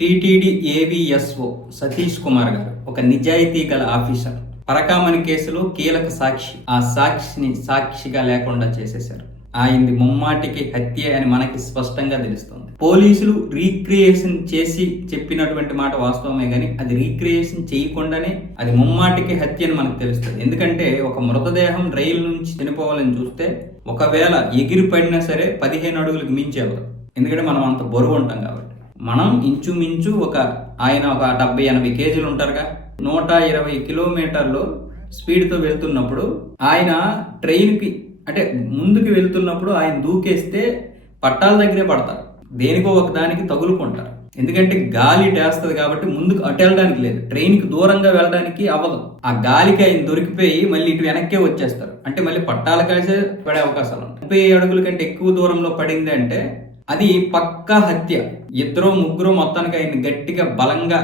TTD AVSO Satish Kumar గారు ఒక నిజాయితీ గల ఆఫీసర్. పరకామణి కేసులో కీలక సాక్షి. ఆ సాక్షిని సాక్షిగా లేకుండా చేసేశారు. ఆయనది ముమ్మాటికి హత్య అని మనకి స్పష్టంగా తెలుస్తుంది. పోలీసులు రీక్రియేషన్ చేసి చెప్పినటువంటి మాట వాస్తవమే కానీ అది రీక్రియేషన్ చేయకుండానే అది ముమ్మాటికి హత్య అని మనకు తెలుస్తుంది. ఎందుకంటే ఒక మృతదేహం రైలు నుంచి చనిపోవాలని చూస్తే ఒకవేళ ఎగిరి పడినా సరే పదిహేను అడుగులకు మించేవారు ఎందుకంటే మనం అంత బరువు ఉంటాం కాబట్టి. మనం ఇంచుమించు ఒక ఆయన ఒక డెబ్బై ఎనభై కేజీలు ఉంటారుగా. నూట ఇరవై కిలోమీటర్లు స్పీడ్తో వెళ్తున్నప్పుడు ఆయన ట్రైన్కి అంటే ముందుకు వెళ్తున్నప్పుడు ఆయన దూకేస్తే పట్టాల దగ్గరే పడతారు. దేనికో ఒక దానికి తగులుకుంటారు. ఎందుకంటే గాలి టేస్తుంది కాబట్టి ముందుకు అటు వెళ్ళడానికి లేదు. ట్రైన్కి దూరంగా వెళ్ళడానికి అవ్వదు. ఆ గాలికి ఆయన దొరికిపోయి మళ్ళీ ఇటు వెనక్కే వచ్చేస్తారు. అంటే మళ్ళీ పట్టాల కాసే పడే అవకాశాలు ఉంటాయి. ముప్పై అడుగుల కంటే ఎక్కువ దూరంలో పడింది అంటే అది పక్క హత్య. ఇద్దరు ముగ్గురు మొత్తానికి ఆయన గట్టిగా బలంగా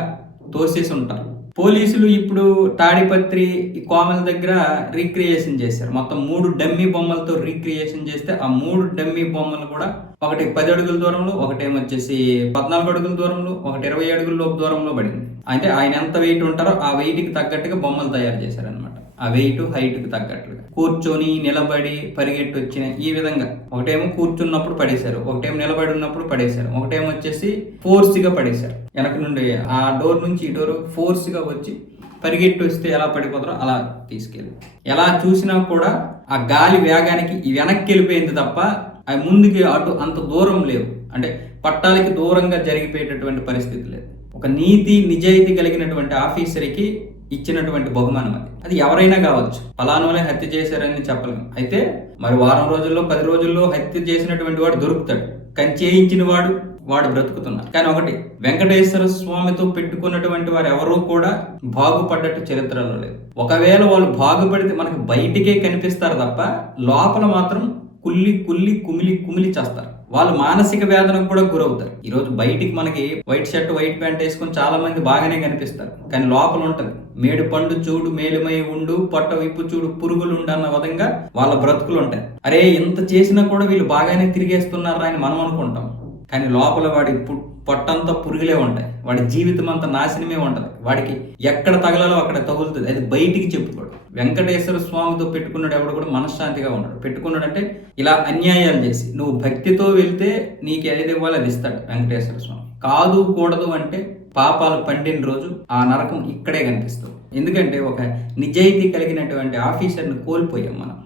తోసేసి ఉంటారు. పోలీసులు ఇప్పుడు తాడిపత్రి కోమల దగ్గర రీక్రియేషన్ చేశారు. మొత్తం మూడు డమ్మీ బొమ్మలతో రీక్రియేషన్ చేస్తే ఆ మూడు డమ్మీ బొమ్మలు కూడా ఒకటి పది అడుగుల దూరంలో ఒకటేమో వచ్చేసి పద్నాలుగు అడుగుల దూరంలో ఒకటి ఇరవై అడుగుల లోపు దూరంలో పడింది. అంటే ఆయన ఎంత వెయిట్ ఉంటారో ఆ వెయిట్కి తగ్గట్టుగా బొమ్మలు తయారు చేశారనమాట ఆ వెయిట్ హైట్కి తగ్గట్లుగా. కూర్చొని నిలబడి పరిగెట్టి వచ్చిన ఈ విధంగా. ఒకటేమో కూర్చున్నప్పుడు పడేశారు ఒకటేమో నిలబడి ఉన్నప్పుడు పడేశారు ఒకటేమో వచ్చేసి ఫోర్స్గా పడేశారు. వెనక నుండి ఆ డోర్ నుంచి ఈ డోర్ ఫోర్స్గా వచ్చి పరిగెట్టి వస్తే ఎలా పడిపోతారో అలా తీసుకెళ్ళి. ఎలా చూసినా కూడా ఆ గాలి వేగానికి వెనక్కి వెళ్ళిపోయింది తప్ప అవి ముందుకి అటు అంత దూరం లేవు. అంటే పట్టాలకి దూరంగా జరిగిపోయేటటువంటి పరిస్థితి లేదు. ఒక నీతి నిజాయితీ కలిగినటువంటి ఆఫీసర్కి ఇచ్చినటువంటి బహుమానం అది. అది ఎవరైనా కావచ్చు. ఫలానోలే హత్య చేశారని చెప్పలేము అయితే మరి వారం రోజుల్లో పది రోజుల్లో హత్య చేసినటువంటి వాడు దొరుకుతాడు. కానీ చేయించిన వాడు వాడు బ్రతుకుతున్నాడు. కానీ ఒకటి వెంకటేశ్వర స్వామితో పెట్టుకున్నటువంటి వారు ఎవరూ కూడా బాగుపడ్డట్టు చరిత్రలో లేదు. ఒకవేళ వాళ్ళు బాగుపడితే మనకి బయటికే కనిపిస్తారు తప్ప లోపల మాత్రం కుల్లి కుల్లి కుమిలి కుమిలి చేస్తారు. వాళ్ళు మానసిక వేదనకు కూడా గురవుతారు. ఈరోజు బయటికి మనకి వైట్ షర్ట్ వైట్ ప్యాంట్ వేసుకొని చాలా మంది బాగానే కనిపిస్తారు. కానీ లోపల ఉంటుంది. మేడు పండు చూడు మేలుమై ఉండు పొట్ట విప్పు చూడు పురుగులు ఉండన్న అన్న విధంగా వాళ్ళ బ్రతుకులు ఉంటాయి. అరే ఇంత చేసినా కూడా వీళ్ళు బాగానే తిరిగేస్తున్నారా అని మనం అనుకుంటాం. కానీ లోపల వాడి పొట్టంతా పురుగులే ఉంటాయి. వాడి జీవితం అంతా నాశనమే ఉంటుంది. వాడికి ఎక్కడ తగలాలో అక్కడ తగులుతుంది. అది బయటికి చెప్పుకోడు. వెంకటేశ్వర స్వామితో పెట్టుకున్నాడు ఎవడు కూడా మనశ్శాంతిగా ఉన్నాడు పెట్టుకున్నాడు అంటే ఇలా అన్యాయాలు చేసి నువ్వు భక్తితో వెళ్తే నీకు ఏది ఇవ్వాలి అది ఇస్తాడు వెంకటేశ్వర స్వామి. కాదు కూడదు అంటే పాపాలు పండిన రోజు ఆ నరకం ఇక్కడే కనిపిస్తుంది. ఎందుకంటే ఒక నిజాయితీ కలిగినటువంటి ఆఫీసర్ని కోల్పోయాం మనం.